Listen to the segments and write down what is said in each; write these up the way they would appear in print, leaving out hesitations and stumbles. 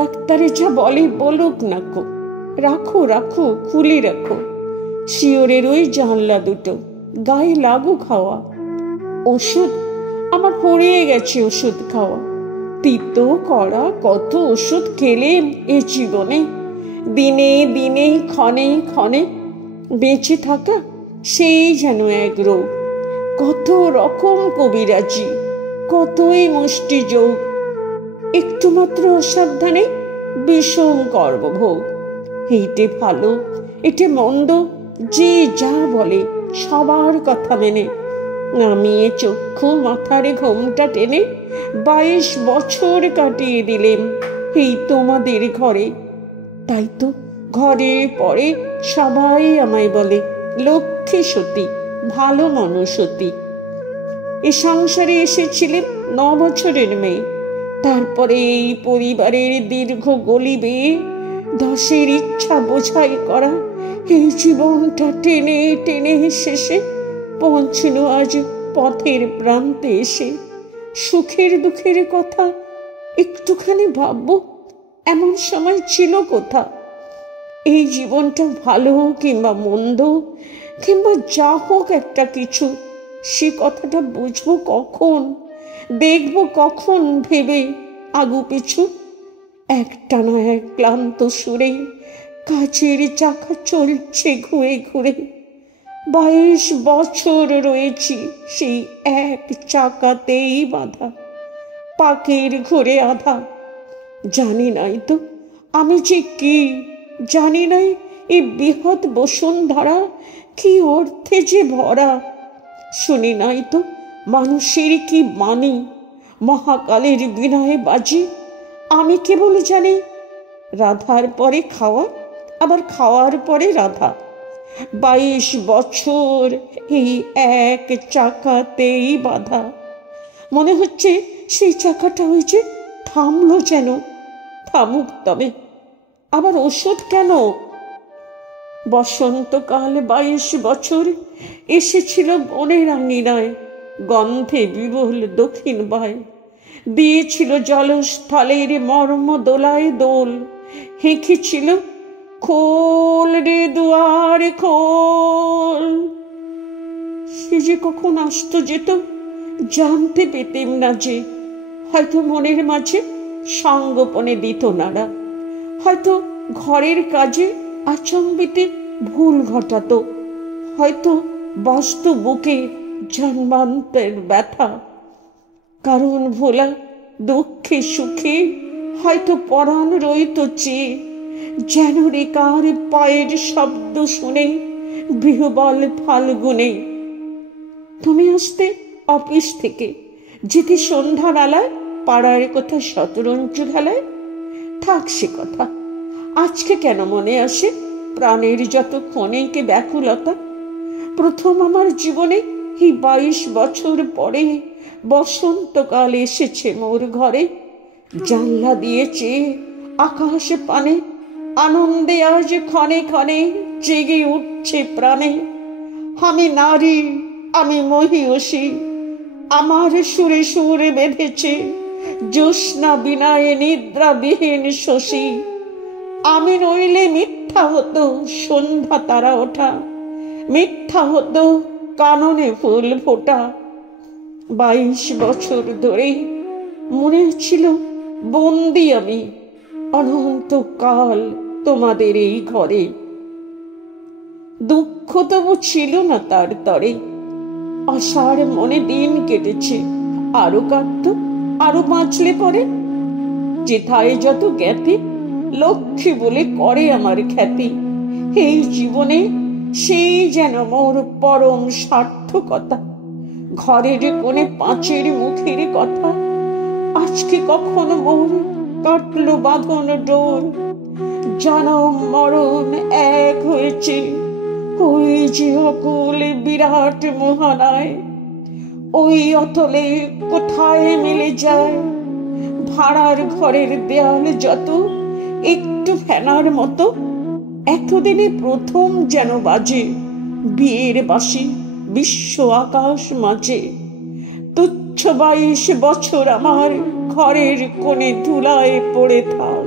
ডাক্তারে যা বলে বলুক না কো, রাখো রাখো, খুলে রাখো। শিওরের ওই জানলা দুটো, গায়ে লাগুক হাওয়া। ওষুধ আমার পড়িয়ে গেছে, ওষুধ খাওয়া। তিতো করা কত ওষুধ খেলেন এ জীবনে। দিনে দিনে ক্ষণে ক্ষণে বেঁচে থাকা সেই যেন এক রোগ। কত রকম কবিরাজি, কতই মুষ্টি যোগ। একটু মাত্র অসাবধানে বিষম কর্মভোগ। এইটে ভালো, এটে মন্দ, যে যা বলে সবার কথা মেনে নামিয়ে চক্ষু মাথার ঘোমটা টেনে 22 বছর কাটিয়ে দিলেন এই তোমাদের ঘরে। তাই তো ঘরে পরে সবাই আমায় বলে লক্ষ্মী সতী, ভালো মানুষতী। এ সংসারে এসেছিলেন 9 বছরের মেয়ে। তারপরে এই পরিবারের দীর্ঘ গলি বেয়ে 10-এর ইচ্ছা বোঝাই করা এই জীবনটা টেনে টেনে শেষে পৌঁছল আজ পথের প্রান্তে এসে। সুখের দুঃখের কথা একটুখানি ভাববো, এমন সময় ছিল কোথা? এই জীবনটা ভালো কিংবা মন্দ কিংবা যা হোক একটা কিছু, সে কথাটা বুঝবো কখন, দেখবো কখন ভেবে আগু পিছু? একটানা এক ক্লান্ত সুরে কাচের চাকা চলছে ঘুরে ঘুরে। 22 বছর রয়েছি সেই এক চাকাতেই বাঁধা, পাকের ঘুরে আধা। জানি নাই তো আমি যে কি, জানি নাই এই বৃহৎ বসুন্ধরা কি অর্থে যে ভরা। শুনি নাই তো মানুষের কি বাণী, মহাকালের বিনয় বাজি। আমি কেবল জানি রাধার পরে খাওয়া, আবার খাওয়ার পরে রাধা। 22 বছর এই এক চাকাতেই বাঁধা। মনে হচ্ছে সেই চাকাটা ওই যে থামলো, যেন থামুক তবে। আবার ওষুধ কেন? বসন্তকাল 22 বছর এসেছিল বনের আঙিনায়, গন্ধে বিবল দক্ষিণ বায়। দিয়েছিল জলস্থলের মর্ম দোলায় দোল, হেঁকেছিল খোল রে দুয়ার খোল। সে যে কখন আসতো যেত জানতে পেতেম না যে। হয়তো মনের মাঝে সঙ্গোপনে দিত নাড়া, হয়তো ঘরের কাজে আচম্বিতে ভুল ঘটাতো, হয়তো বস্তু বুকে জন্মান্তের ব্যথা। কারণ ভোলা দুঃখে সুখে হয়তো পরাণ রইত চেয়ে, যেন রেকার পায়ের শব্দ শুনে বিহবল ফাল্গুনে। তুমি আসতে অফিস থেকে, যেতে সন্ধ্যাবেলায় পাড়ার কথা শতরঞ্চ খেলায়। থাক সে কথা, আজকে কেন মনে আসে প্রাণের যত ক্ষণিক ব্যাকুলতা। প্রথম আমার জীবনে এই 22 বছর পরে বসন্তকাল এসেছে মোর ঘরে। জানলা দিয়েছে আকাশ পানে, আনন্দে আজ ক্ষণে ক্ষণে জেগে উঠছে প্রাণে। আমি নারী, আমি মহিয়সী, আমার সুরে সুরে বেঁধেছে জ্যোৎস্না বিনায় নিদ্রাবিহীন শশী। আমি নইলে মিথ্যা হতো সন্ধ্যা তারা ওঠা, মিথ্যা হতো কাননে ফুল ফোটা। 22 বছর ধরে মনে ছিল বন্দি আমি অনন্তকাল তোমাদের এই ঘরে। দুঃখ তবু ছিল না তার তরে, আশার মনে দিন কেটেছে। আরো কাঁদত, আরো বাঁচলে পরে। যেথায় যত জ্ঞাতি লক্ষ্মী বলে করে আমার খ্যাতি। এই জীবনে সেই যেন মোর পরম সার্থকতা। ঘরের কোণে 5-এর মুখের কথা, আজকে কখনো মোর কাটলো বাঁধন ডোর। জনম মরণ এক হয়েছে ওই যে অকুল বিরাট মোহনায়। ওই অতলে কোথায় মিলে যায় ভাড়ার ঘরের দেয়াল যত, একটু ফেনার মতো। এতদিনে প্রথম যেন বাজে বিয়ের বাঁশি বিশ্ব আকাশ মাঝে। তুচ্ছ 22 বছর আমার ঘরের কোণে ধুলায় পড়ে থাক।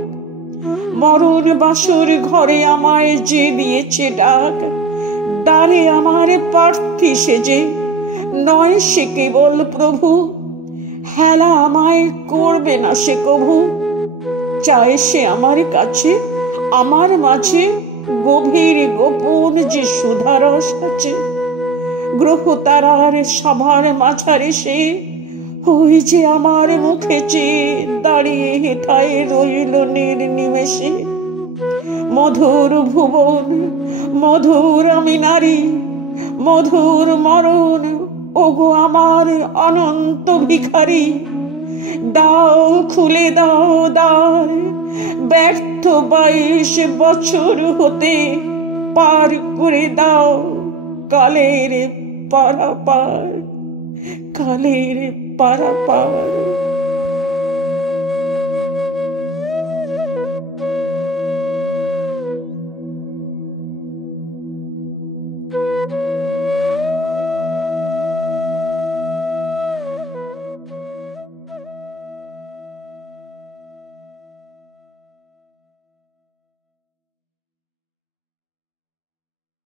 মরণ বাসর ঘরে আমায় যে দিয়েছে ডাক, দ্বারে আমার প্রার্থী সেজে নয় সে কেবল প্রভু, হেলা আমায় করবে না সে কভু। চায় সে আমার কাছে, আমার মাঝে গভীর গোপন যে সুধারস আছে। গ্রহ তারার সভার মাঝারে সে ওই যে আমার মুখে চেয়ে দাঁড়িয়ে হেথায় রইল নির্নিমেষে। মধুর ভুবন, মধুর আমি নারী, মধুর মরণ, ওগো আমার অনন্ত ভিখারি। দাও খুলে দাও দ্বার, ব্যর্থ 22 বছর হতে পার করে দাও কালের পারাপার, কালের পারাপার।